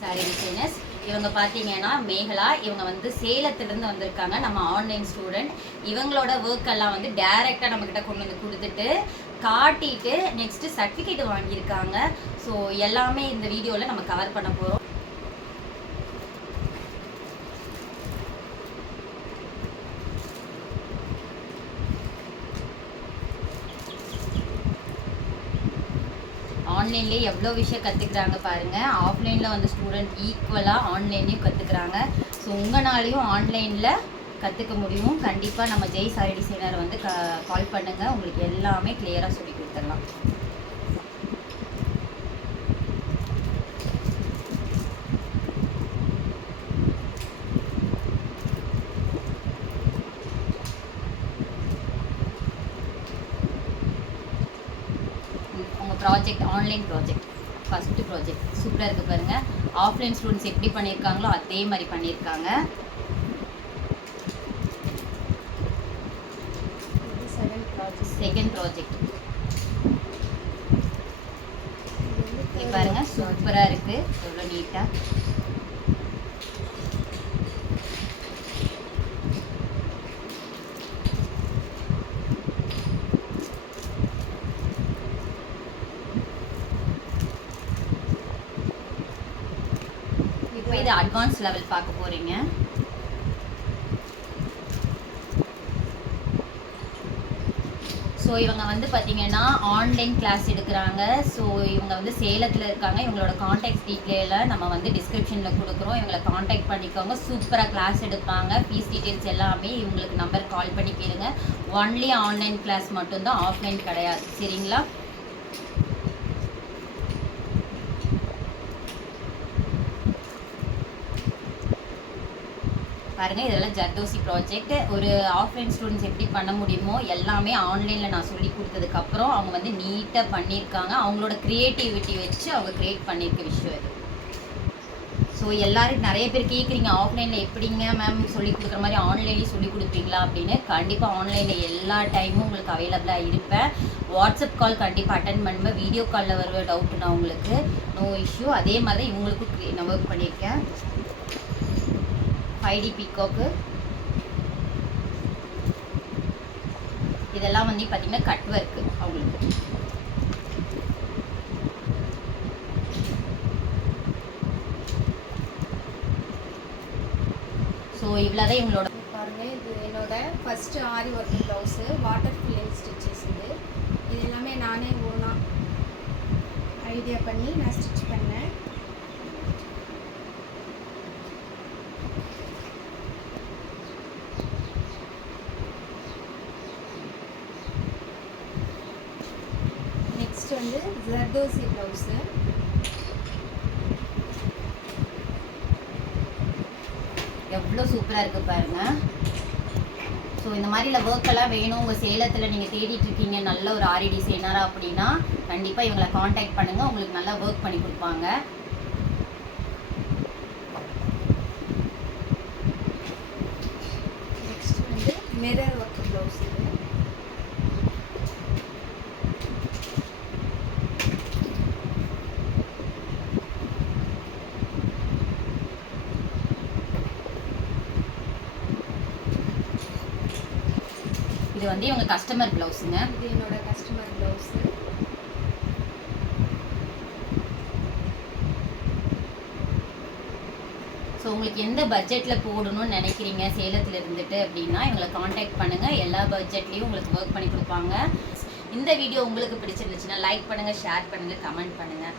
Sorry designers. இவங்க பார்த்தீங்கன்னா மேகலா. இவங்க வந்து சேலத்துலேருந்து வந்திருக்காங்க. நம்ம ஆன்லைன் ஸ்டூடெண்ட். இவங்களோட ஒர்க் எல்லாம் வந்து டைரெக்டாக நம்மக்கிட்ட கொண்டு வந்து கொடுத்துட்டு காட்டிட்டு நெக்ஸ்ட்டு சர்டிஃபிகேட் வாங்கியிருக்காங்க. ஸோ எல்லாமே இந்த வீடியோவில் நம்ம கவர் பண்ண போகிறோம். ஆன்லைன்லேயே எவ்வளோ விஷயம் கற்றுக்குறாங்க பாருங்கள். ஆஃப்லைனில் வந்து ஸ்டூடெண்ட் ஈக்குவலாக ஆன்லைன்லேயும் கற்றுக்குறாங்க. ஸோ உங்களாலையும் ஆன்லைனில் கற்றுக்க முடியும். கண்டிப்பாக நம்ம ஜெய் சாரி டிசைனர் வந்து கால் பண்ணுங்கள். உங்களுக்கு எல்லாமே கிளியராக சொல்லி கொடுத்துடலாம். Project online project first project சூப்பராக இருக்குது பாருங்கள். ஆஃப்லைன் ஸ்டூடெண்ட்ஸ் எப்படி பண்ணியிருக்காங்களோ அதே மாதிரி பண்ணியிருக்காங்க. செகண்ட் ப்ராஜெக்ட் பாருங்கள், சூப்பராக இருக்குது. எவ்வளோ நீட்டாக இது அட்வான்ஸ் லெவல் பார்க்க போறீங்க. ஸோ இவங்க வந்து பார்த்தீங்கன்னா ஆன்லைன் கிளாஸ் எடுக்கிறாங்க. ஸோ இவங்க வந்து சேலத்தில் இருக்காங்க. இவங்களோட காண்டாக்ட் டீட்டெயிலை நம்ம வந்து டிஸ்கிரிப்ஷனில் கொடுக்குறோம். இவங்களை காண்டாக்ட் பண்ணிக்கோங்க. சூப்பராக கிளாஸ் எடுப்பாங்க. ஃபீஸ் டீட்டெயில்ஸ் எல்லாமே இவங்களுக்கு நம்பர் கால் பண்ணி கேளுங்க. ஒன்லி ஆன்லைன் கிளாஸ் மட்டும்தான், ஆஃப்லைன் கிடையாது. சரிங்களா? பாருங்கள், இதெல்லாம் ஜர்தோசி ப்ராஜெக்ட். ஒரு ஆஃப்லைன் ஸ்டூடெண்ட்ஸ் எப்படி பண்ண முடியுமோ எல்லாமே ஆன்லைனில் நான் சொல்லி கொடுத்ததுக்கப்புறம் அவங்க வந்து நீட்டாக பண்ணியிருக்காங்க. அவங்களோட க்ரியேட்டிவிட்டி வச்சு அவங்க க்ரியேட் பண்ணியிருக்க விஷயம் இது. ஸோ எல்லோரும் நிறைய பேர் கேட்குறீங்க, ஆஃப்லைனில் எப்படிங்க மேம் சொல்லி கொடுக்குற மாதிரி ஆன்லைன்லேயும் சொல்லி கொடுப்பீங்களா அப்படின்னு. கண்டிப்பாக ஆன்லைனில் எல்லா டைமும் உங்களுக்கு அவைலபிளாக இருப்பேன். வாட்ஸ்அப் கால் கண்டிப்பாக அட்டன் பண்ணுவேன். வீடியோ காலில் வருவ டவுட்டுனா உங்களுக்கு நோ இஷ்யூ. அதே மாதிரி தான் இவங்களுக்கும் நான் ஒர்க் பண்ணியிருக்கேன். 5D பீகாக்கு இதெல்லாம் வந்து பார்த்தீங்கன்னா கட் ஒர்க்கு அவங்களுக்கு. ஸோ இவ்வளோதான் இவங்களோட. பாருங்கள், இது என்னோட first aari work blouse, water filling stitches. இது எல்லாமே நானே ஓனாக ஐடியா பண்ணி நான் ஸ்டிச் பண்ணேன். நெக்ஸ்ட் வந்து ஜர்தோசி ப்ளவுஸு. எவ்வளோ சூப்பராக இருக்குது பாருங்கள். ஸோ இந்த மாதிரில ஒர்க்கெல்லாம் வேணும், உங்கள் சேலத்தில் நீங்கள் தேடிட்டு இருக்கீங்க நல்ல ஒரு ஆரி டிசைனராக அப்படின்னா கண்டிப்பாக இவங்களை காண்டாக்ட் பண்ணுங்கள். உங்களுக்கு நல்லா ஒர்க் பண்ணி கொடுப்பாங்க. நெக்ஸ்ட் வந்து மிரர் ஒர்க் ப்ளவுஸ். இது வந்து இவங்க கஸ்டமர் ப்ளவுஸுங்க. இது என்னோட கஸ்டமர் ப்ளவுஸு. ஸோ உங்களுக்கு எந்த பட்ஜெட்டில் போடணும்னு நினைக்கிறீங்க சேலத்தில் இருந்துட்டு அப்படின்னா இவங்களை காண்டாக்ட் பண்ணுங்கள். எல்லா பட்ஜெட்லேயும் உங்களுக்கு ஒர்க் பண்ணி கொடுப்பாங்க. இந்த வீடியோ உங்களுக்கு பிடிச்சிருந்துச்சுன்னா லைக் பண்ணுங்கள், ஷேர் பண்ணுங்கள், கமெண்ட் பண்ணுங்கள்.